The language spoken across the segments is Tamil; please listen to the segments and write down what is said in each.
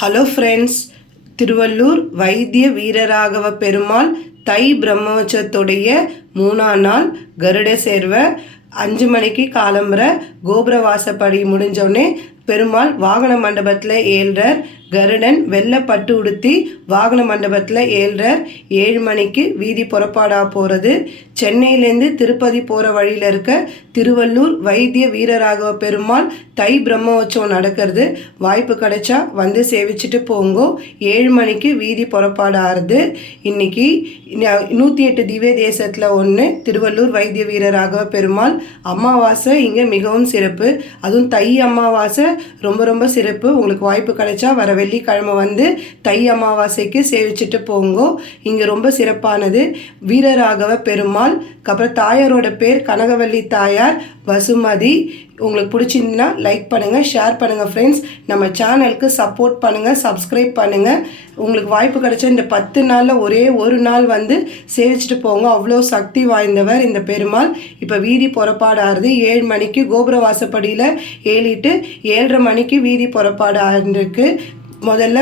ஹலோ ஃப்ரெண்ட்ஸ் திருவள்ளூர் வைத்திய வீரராகவ பெருமாள் தை பிரம்மோற்சவத்துடைய மூணாம் நாள் கருட சேர்வ. அஞ்சு மணிக்கு காலம்புற கோபுர வாசப்படி முடிஞ்சோடனே பெருமாள் வாகன மண்டபத்தில் ஏழ்றார். கருடன் வெள்ளை பட்டு உடுத்தி வாகன மண்டபத்தில் ஏழ்றார். ஏழு மணிக்கு வீதி புறப்பாடாக போகிறது சென்னையிலேருந்து திருப்பதி போகிற வழியில் இருக்க திருவள்ளூர் வைத்திய வீரராகவ பெருமாள் தை பிரம்மோற்சவம் நடக்கிறது. வாய்ப்பு கிடைச்சா வந்து சேவிச்சுட்டு போங்கோ. ஏழு மணிக்கு வீதி புறப்பாடாகிறது ஆறுது இன்னைக்கு நூற்றி எட்டு திவ்ய தேசத்தில் ஒன்று திருவள்ளூர் வைத்திய வீரராகவ பெருமாள். அமாவாசை இங்கே மிகவும் சிறப்பு. அதுவும் தை அமாவாசை ரொம்ப ரொம்ப சிறப்பு. உங்களுக்கு வாய்ப்பு கிடைச்சா வர வெள்ளிக்கிழமை வந்து தை அமாவாசைக்கு சேவிச்சுட்டு போங்கோ. இங்கே ரொம்ப சிறப்பானது. வீரராகவ பெருமாள். அப்புறம் தாயாரோட பேர் கனகவல்லி தாயார். வசுமதி உங்களுக்கு பிடிச்சிருந்துன்னா லைக் பண்ணுங்கள் ஷேர் பண்ணுங்கள் ஃப்ரெண்ட்ஸ் நம்ம சேனலுக்கு சப்போர்ட் பண்ணுங்கள் சப்ஸ்கிரைப் பண்ணுங்கள் உங்களுக்கு வாய்ப்பு கிடைச்சா இந்த பத்து நாளில் ஒரே ஒரு நாள் வந்து வந்து சேவிச்சுட்டு போங்க. அவ்வளோ சக்தி வாய்ந்தவர் இந்த பெருமாள். இப்போ வீதி புறப்பாடாருது ஏழு மணிக்கு கோபுர வாசப்படியில் ஏழிட்டு ஏழரை மணிக்கு வீதி புறப்பாடு ஆறுருக்கு முதல்ல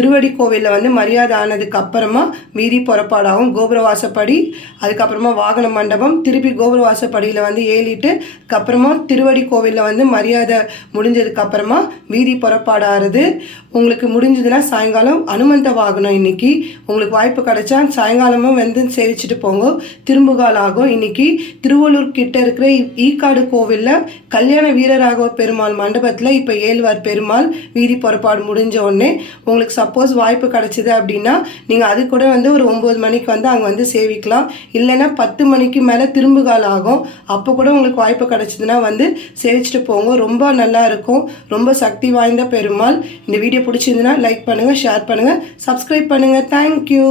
திருவடி கோவிலில் வந்து மரியாதை ஆனதுக்கு அப்புறமா வீதி புறப்பாடாகும் கோபுரவாசப்படி அதுக்கப்புறமா வாகன மண்டபம் திருப்பி கோபுரவாசப்படியில் வந்து ஏறிட்டு அதுக்கப்புறமா திருவடி கோவிலில் வந்து மரியாதை முடிஞ்சதுக்கப்புறமா வீதி புறப்பாடாகிறது உங்களுக்கு முடிஞ்சதுன்னா சாயங்காலம் அனுமந்த வாகனம் இன்னைக்கு. உங்களுக்கு வாய்ப்பு கிடைச்சா சாயங்காலமும் வந்து சேவிச்சுட்டு போங்க. திரும்புகால் ஆகும் இன்னைக்கு. திருவள்ளூர் கிட்ட இருக்கிற ஈக்காடு கோவிலில் கல்யாண வீரராகவ பெருமாள் மண்டபத்தில் இப்போ ஏழ்வார் பெருமாள் வீதி புறப்பாடு முடிஞ்ச உடனே உங்களுக்கு சப்போஸ் வாய்ப்பு கிடச்சிது அப்படின்னா நீங்கள் அது கூட வந்து ஒரு ஒம்பது மணிக்கு வந்து அங்கே வந்து சேவிக்கலாம். இல்லைன்னா பத்து மணிக்கு மேலே திரும்புகால் ஆகும். அப்போ கூட உங்களுக்கு வாய்ப்பு கிடச்சிதுன்னா வந்து சேவிச்சுட்டு போங்க. ரொம்ப நல்லா இருக்கும். ரொம்ப சக்தி வாய்ந்த பெருமாள். இந்த வீடியோ பிடிச்சிருந்துன்னா லைக் பண்ணுங்கள் ஷேர் பண்ணுங்கள் சப்ஸ்கிரைப் பண்ணுங்கள் தேங்க்யூ